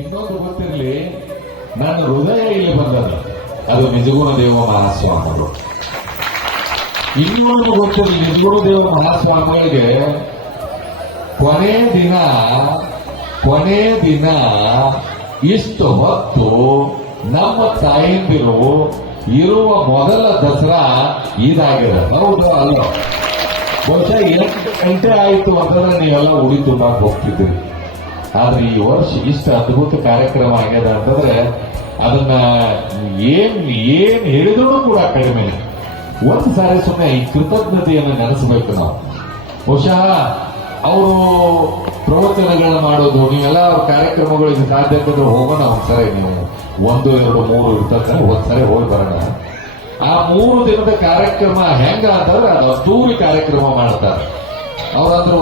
ಇನ್ನೊಂದು ಗೊತ್ತಿರಲಿ, ನನ್ನ ಹೃದಯ ಇಲ್ಲಿ ಬಂದದ, ಅದು ನಿಜಗುಣ ದೇವ ಮಹಾಸ್ವಾಮಿಗಳು. ಇನ್ನೊಂದು ಗೊತ್ತಿರಲಿ, ನಿಜಗುಣ ದೇವ ಮಹಾಸ್ವಾಮಿಗಳಿಗೆ ಕೊನೆ ದಿನ ಇಷ್ಟು ಹೊತ್ತು ನಮ್ಮ ತಾಯಂದಿರು ಇರುವ ಮೊದಲ ದಸರಾ ಇದಾಗಿದೆ. ಹೌದು ಅಲ್ಲ? ಬಹುಶಃ 8 ಗಂಟೆ ಆಯಿತು ಅಂತಂದ್ರೆ ನೀವೆಲ್ಲ ಉಡಿ ತುಂಬಾಕ್ ಹೋಗ್ತಿದ್ರಿ. ಆದ್ರೆ ಈ ವರ್ಷ ಇಷ್ಟು ಅದ್ಭುತ ಕಾರ್ಯಕ್ರಮ ಆಗ್ಯದ ಅಂತಂದ್ರೆ ಅದನ್ನ ಏನ್ ಹೇಳಿದ್ರು ಕೂಡ ಕಡಿಮೆ. ಒಂದು ಸಾರಿ ಸುಮ್ಮನೆ ಈ ಕೃತಜ್ಞತೆಯನ್ನು ನೆನೆಸಬೇಕು ನಾವು. ಬಹುಶಃ ಅವರು ಪ್ರವಚನಗಳನ್ನ ಮಾಡೋದು, ನೀವೆಲ್ಲ ಅವ್ರ ಕಾರ್ಯಕ್ರಮಗಳಿಗೆ ಸಾಧ್ಯ ಅಂತಂದ್ರೆ ಹೋಗೋಣ ಒಂದ್ಸರಿ. ನೀವು 1, 2, 3 ಇರ್ತದೆ, ಒಂದ್ಸರಿ ಹೋಗಿ ಬರೋಣ. ಆ 3 ದಿನದ ಕಾರ್ಯಕ್ರಮ ಹೆಂಗ ಅಂತಂದ್ರೆ ಅದು ಅದ್ದೂರಿ ಕಾರ್ಯಕ್ರಮ ಮಾಡ್ತಾರೆ. ಅವ್ರಂದ್ರು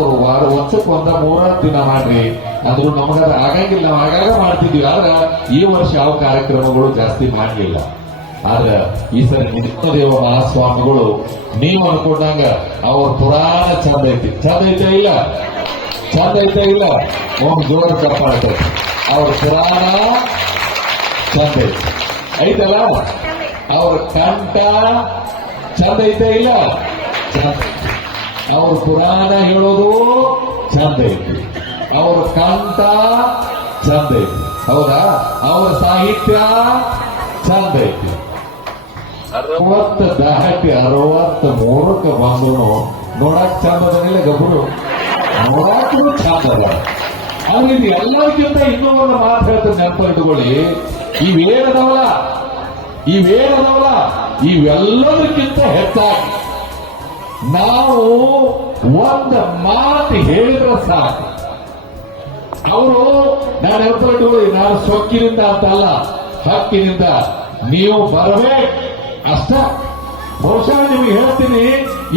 ವರ್ಷಕ್ಕೆ 3 ದಿನ ಮಾಡ್ರಿ ಅಂದ್ರು ನಮಗದ ಆಗಂಗಿಲ್ಲ. ನಾವು ಆಗಾಗ ಮಾಡ್ತಿದ್ವಿ. ಆದ್ರೆ ಈ ವರ್ಷ ಯಾವ ಕಾರ್ಯಕ್ರಮಗಳು ಜಾಸ್ತಿ ಮಾಡಲಿಲ್ಲ. ಆದ್ರೆ ಈ ಸರಿ ನಿಜದೇವ ಮಹಾಸ್ವಾಮಿಗಳು ನೀವು ಅನ್ಕೊಂಡಂಗ ಅವ್ರ ಪುರಾಣ ಚಂದ ಐತಿ. ಚಂದ ಐತೆ ಇಲ್ಲ? ಚಂದ ಐತೆ ಇಲ್ಲ? ಒಂದು ಜೋರ ಚಪ್ಪಾಳೆ. ಅವ್ರ ಪುರಾಣ ಚಂದ ಐತಿ ಐತಲ್ಲ? ಅವ್ರ ಕಂಠ ಚಂದ ಐತೆ ಇಲ್ಲ? ಚಂದ. ಅವ್ರ ಪುರಾಣ ಹೇಳೋದು ಚಂದ ಐತಿ, ಅವ್ರ ಕಂಠ ಚಂದ ಐತಿ. ಹೌದಾ? ಅವರ ಸಾಹಿತ್ಯ ಚಂದ ಐತಿ. 60 ದಾಟಿ 63ಕ್ಕೆ ಬಂದ್ರು ನೋಡಕ್ ಚಂದ ಅದನ್ನಿಲ್ಲ ಗಬ್ರು, ನೋಡಕ್ಕೂ ಚಂದ ಅದ. ಆದ್ರೆ ಇದು ಎಲ್ಲರಿಗಿಂತ ಇನ್ನೂ ಒಂದು ಮಾತು ಹೇಳ್ತಾರೆ, ನೆನಪು ಇಟ್ಕೊಳ್ಳಿ. ಇವೇನದವಲ್ಲ ಇವೆಲ್ಲದಕ್ಕಿಂತ ಹೆಚ್ಚಾಗಿ ನಾವು ಒಂದು ಮಾತು ಹೇಳಿದ್ರೆ ಸಾಕು. ಅವರು ನಾನು ನೆನಪಿಟ್ಕೊಳ್ಳಿ, ನಾನು ಸೊಕ್ಕಿನಿಂದ ಅಂತಲ್ಲ, ಹಕ್ಕಿನಿಂದ ನೀವು ಬರಬೇಕು ಅಷ್ಟ. ಬಹುಶಃ ನಿಮ್ಗೆ ಹೇಳ್ತೀನಿ,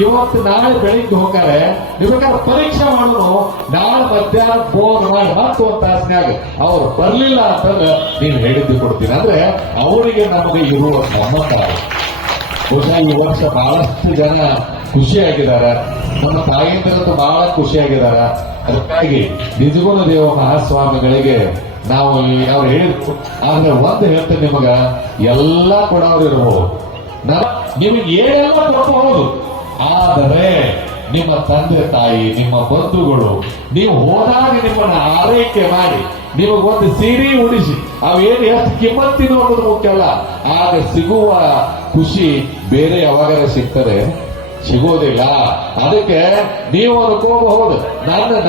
ಇವತ್ತು ನಾಳೆ ಬೆಳಿಗ್ಗೆ ಹೋಗ್ತಾರೆ, ನಿಮ್ಗೆ ಪರೀಕ್ಷೆ ಮಾಡೋನು ನಾಳೆ ಮಧ್ಯಾಹ್ನ ಫೋನ್ ಮಾಡಿ 10 ತಾಸಿನಾಗ ಅವ್ರು ಬರ್ಲಿಲ್ಲ ಅಂತಂದ್ರೆ ನೀನು ಹೇಳಿದ್ದು ಕೊಡ್ತೀನಿ. ಅಂದ್ರೆ ಅವರಿಗೆ ನಮಗೆ ಇರುವ ಸಂಬಂಧ. ಬಹುಶಃ ಈ ವರ್ಷ ಬಹಳಷ್ಟು ಜನ ಖುಷಿಯಾಗಿದ್ದಾರೆ, ನಮ್ಮ ತಾಯಿಯಂತರಂತೂ ಬಹಳ ಖುಷಿಯಾಗಿದ್ದಾರೆ. ಅದಕ್ಕಾಗಿ ನಿಜಗುಣ ದೇವ ಮಹಾಸ್ವಾಮಿಗಳಿಗೆ ನಾವು ಅವ್ರು ಹೇಳಿದ್ರು. ಆದ್ರೆ ಒಂದು ಹೇಳ್ತೇನೆ ನಿಮಗ, ಎಲ್ಲ ಕೊಡೋರು ಇರಬಹುದು, ನಿಮಗೆ ಏನೆಲ್ಲ ಕೊಡಬಹುದು. ಆದರೆ ನಿಮ್ಮ ತಂದೆ ತಾಯಿ, ನಿಮ್ಮ ಬಂಧುಗಳು, ನೀವು ಹೋದಾಗ ನಿಮ್ಮನ್ನ ಆರೈಕೆ ಮಾಡಿ ನಿಮಗೊಂದು ಸೀರೆ ಉಡಿಸಿ, ಅವೇನು ಎಷ್ಟು ಕಿಮ್ಮತ್ತಿನ ಅನ್ನೋದು ಮುಖ್ಯ ಅಲ್ಲ. ಆಗ ಸಿಗುವ ಖುಷಿ ಬೇರೆ ಯಾವಾಗಾರ ಸಿಗ್ತದೆ, ಸಿಗೋದಿಲ್ಲ. ಅದಕ್ಕೆ ನೀವು ಅನ್ಕೋಬಹುದು,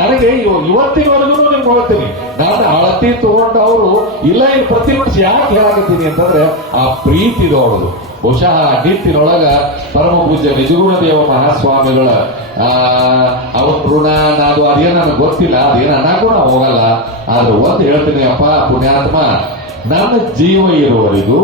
ನನಗೆ ಇವತ್ತಿನವರೆಗೂ ನಿಮ್ಗೆ ಹೇಳ್ತೀನಿ, ನಾನು ಅಳತಿ ತಗೊಂಡು ಅವರು ಇಲ್ಲ ಈ ಪ್ರತಿ ವರ್ಷ ಯಾಕೆ ಹೇಳಾಕತ್ತೀನಿ ಅಂತಂದ್ರೆ ಆ ಪ್ರೀತಿ ದೊಡ್ಡದು. ಬಹುಶಃ ನಿಟ್ಟಿನೊಳಗ ಪರಮ ಪೂಜ್ಯ ನಿಜಗುಣ ದೇವ ಮಹಾಸ್ವಾಮಿಗಳ ಅವ್ರ ಋಣ ಅದು ಅದೇನು ನನಗೆ ಗೊತ್ತಿಲ್ಲ, ಅದೇನು ಅನ್ನಕ್ಕೂ ನಾವು ಹೋಗಲ್ಲ. ಆದ್ರೆ ಒಂದು ಹೇಳ್ತೀನಿ, ಅಪ್ಪ ಪುಣ್ಯಾತ್ಮ, ನನ್ನ ಜೀವ ಇರುವವರೆಗೂ,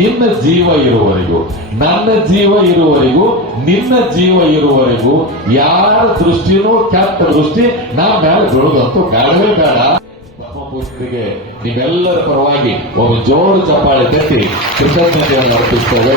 ನಿನ್ನ ಜೀವ ಇರುವವರೆಗೂ, ನನ್ನ ಜೀವ ಇರುವವರೆಗೂ, ನಿನ್ನ ಜೀವ ಇರುವವರೆಗೂ ಯಾರ ದೃಷ್ಟಿನೂ ಕೆಟ್ಟ ದೃಷ್ಟಿ ನಮ್ಮ ಮೇಲೆ ಬೀಳೋದಂತೂ ಬೇಡವೇ ಬೇಡ. ಪೂಜೆಗೆ ನೀವೆಲ್ಲರ ಪರವಾಗಿ ಒಂದು ಜೋರು ಚಪ್ಪಾಳೆ ತಟ್ಟಿ ಕೃತಜ್ಞತೆಯನ್ನು ಅರ್ಪಿಸ್ತೇವೆ.